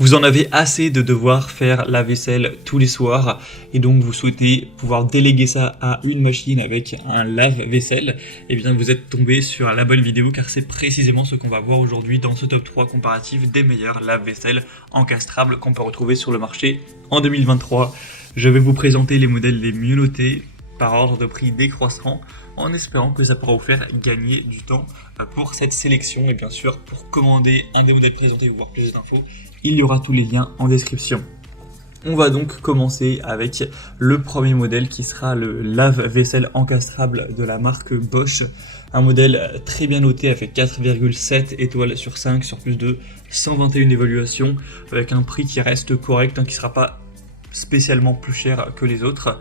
Vous en avez assez de devoir faire la vaisselle tous les soirs et donc vous souhaitez pouvoir déléguer ça à une machine avec un lave-vaisselle. Et bien vous êtes tombé sur la bonne vidéo car c'est précisément ce qu'on va voir aujourd'hui dans ce top 3 comparatif des meilleurs lave-vaisselle encastrables qu'on peut retrouver sur le marché en 2023. Je vais vous présenter les modèles les mieux notés par ordre de prix décroissant en espérant que ça pourra vous faire gagner du temps pour cette sélection. Et bien sûr, pour commander un des modèles présentés ou voir plus d'infos, il y aura tous les liens en description. On va donc commencer avec le premier modèle qui sera le lave-vaisselle encastrable de la marque Bosch. Un modèle très bien noté avec 4,7 étoiles sur 5 sur plus de 121 évaluations avec un prix qui reste correct, qui ne sera pas spécialement plus cher que les autres.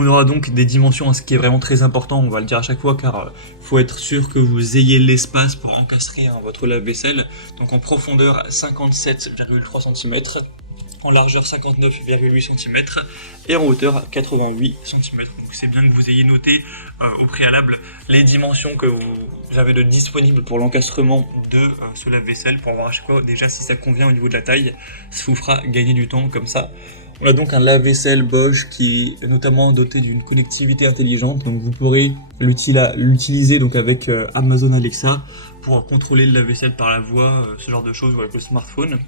On aura donc des dimensions, ce qui est vraiment très important, on va le dire à chaque fois, car il faut être sûr que vous ayez l'espace pour encastrer votre lave-vaisselle. Donc en profondeur 57,3 cm, en largeur 59,8 cm et en hauteur 88 cm. Donc c'est bien que vous ayez noté au préalable les dimensions que vous avez de disponibles pour l'encastrement de ce lave-vaisselle pour voir à chaque fois déjà si ça convient au niveau de la taille. Ça vous fera gagner du temps comme ça. On a donc un lave-vaisselle Bosch qui est notamment doté d'une connectivité intelligente, donc vous pourrez l'utiliser donc avec Amazon Alexa pour contrôler le lave-vaisselle par la voix, ce genre de choses, ou avec le smartphone.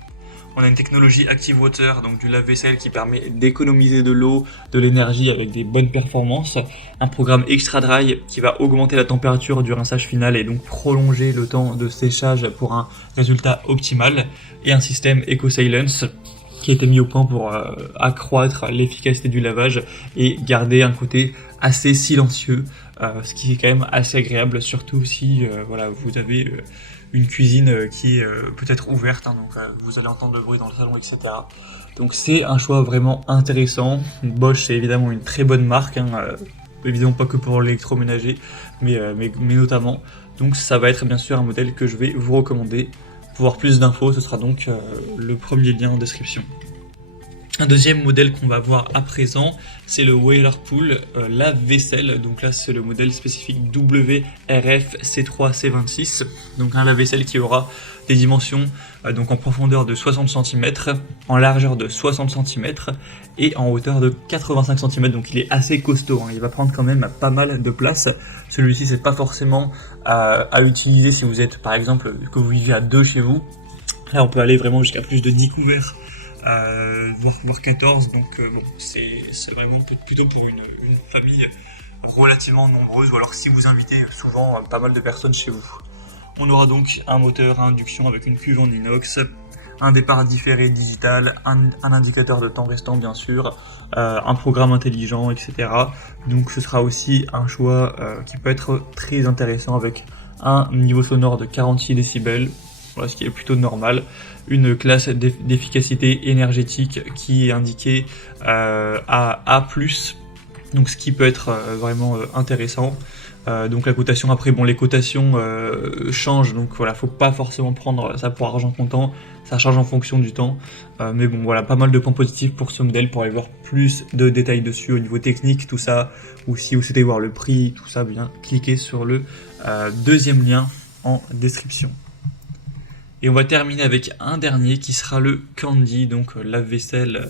On a une technologie Active Water, donc du lave-vaisselle qui permet d'économiser de l'eau, de l'énergie avec des bonnes performances. Un programme Extra Dry qui va augmenter la température du rinçage final et donc prolonger le temps de séchage pour un résultat optimal. Et un système Eco Silence qui a été mis au point pour accroître l'efficacité du lavage et garder un côté assez silencieux, ce qui est quand même assez agréable, surtout si vous avez une cuisine qui est peut-être ouverte, donc vous allez entendre le bruit dans le salon, etc. Donc c'est un choix vraiment intéressant. Bosch, c'est évidemment une très bonne marque, évidemment pas que pour l'électroménager, mais notamment. Donc ça va être bien sûr un modèle que je vais vous recommander. Pour voir plus d'infos, ce sera donc le premier lien en description. Un deuxième modèle qu'on va voir à présent, c'est le Whirlpool lave-vaisselle. Donc là, c'est le modèle spécifique WRF C3-C26. Donc un lave-vaisselle qui aura des dimensions donc en profondeur de 60 cm, en largeur de 60 cm et en hauteur de 85 cm. Donc il est assez costaud, il va prendre quand même pas mal de place. Celui-ci, c'est pas forcément à utiliser si vous êtes, par exemple, que vous vivez à 2 chez vous. Là, on peut aller vraiment jusqu'à plus de 10 couverts. Voire 14, donc c'est vraiment plutôt pour une famille relativement nombreuse, ou alors si vous invitez souvent pas mal de personnes chez vous. On aura donc un moteur à induction avec une cuve en inox, un départ différé digital, un indicateur de temps restant bien sûr, un programme intelligent, etc. Donc ce sera aussi un choix qui peut être très intéressant avec un niveau sonore de 46 décibels, ce qui est plutôt normal. Une classe d'efficacité énergétique qui est indiquée à A+, donc ce qui peut être vraiment intéressant. Donc la cotation, après les cotations changent, donc faut pas forcément prendre ça pour argent comptant, ça change en fonction du temps, mais pas mal de points positifs pour ce modèle. Pour aller voir plus de détails dessus au niveau technique, tout ça, ou si vous souhaitez voir le prix, tout ça, bien cliquez sur le deuxième lien en description. Et on va terminer avec un dernier qui sera le Candy, donc lave-vaisselle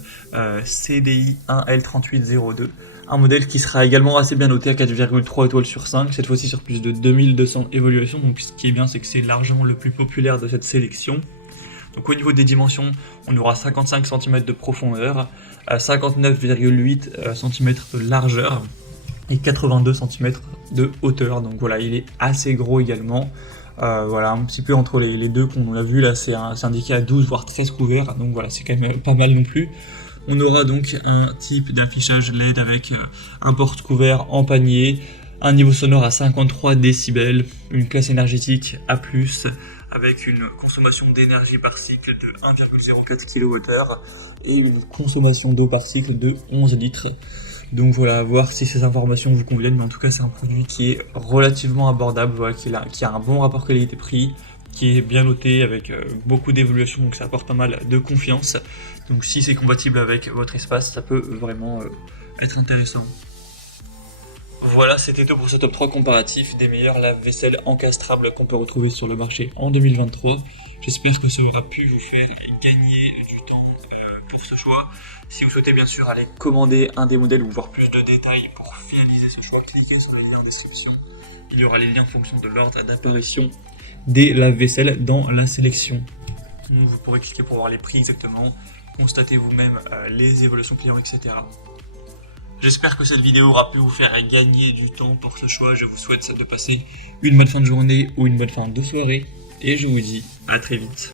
CDI 1L3802. Un modèle qui sera également assez bien noté à 4,3 étoiles sur 5, cette fois-ci sur plus de 2200 évaluations. Donc ce qui est bien, c'est que c'est largement le plus populaire de cette sélection. Donc au niveau des dimensions, on aura 55 cm de profondeur, 59,8 cm de largeur et 82 cm de hauteur. Donc voilà, il est assez gros également. Un petit peu entre les deux qu'on a vu là, c'est indiqué à 12 voire 13 couverts, donc voilà, c'est quand même pas mal non plus. On aura donc un type d'affichage LED avec un porte-couvert en panier, un niveau sonore à 53 décibels, une classe énergétique A+, avec une consommation d'énergie par cycle de 1,04 kWh et une consommation d'eau par cycle de 11 litres. Donc voilà, à voir si ces informations vous conviennent, mais en tout cas c'est un produit qui est relativement abordable, qui a un bon rapport qualité-prix, qui est bien noté avec beaucoup d'évaluation, donc ça apporte pas mal de confiance. Donc si c'est compatible avec votre espace, ça peut vraiment être intéressant. Voilà, c'était tout pour ce top 3 comparatif des meilleurs lave-vaisselle encastrables qu'on peut retrouver sur le marché en 2023. J'espère que ça aura pu vous faire gagner du temps pour ce choix. Si vous souhaitez bien sûr aller commander un des modèles ou voir plus de détails pour finaliser ce choix, cliquez sur les liens en description. Il y aura les liens en fonction de l'ordre d'apparition des lave-vaisselle dans la sélection. Donc vous pourrez cliquer pour voir les prix exactement, constater vous-même les évolutions clients, etc. J'espère que cette vidéo aura pu vous faire gagner du temps pour ce choix. Je vous souhaite de passer une bonne fin de journée ou une bonne fin de soirée. Et je vous dis à très vite.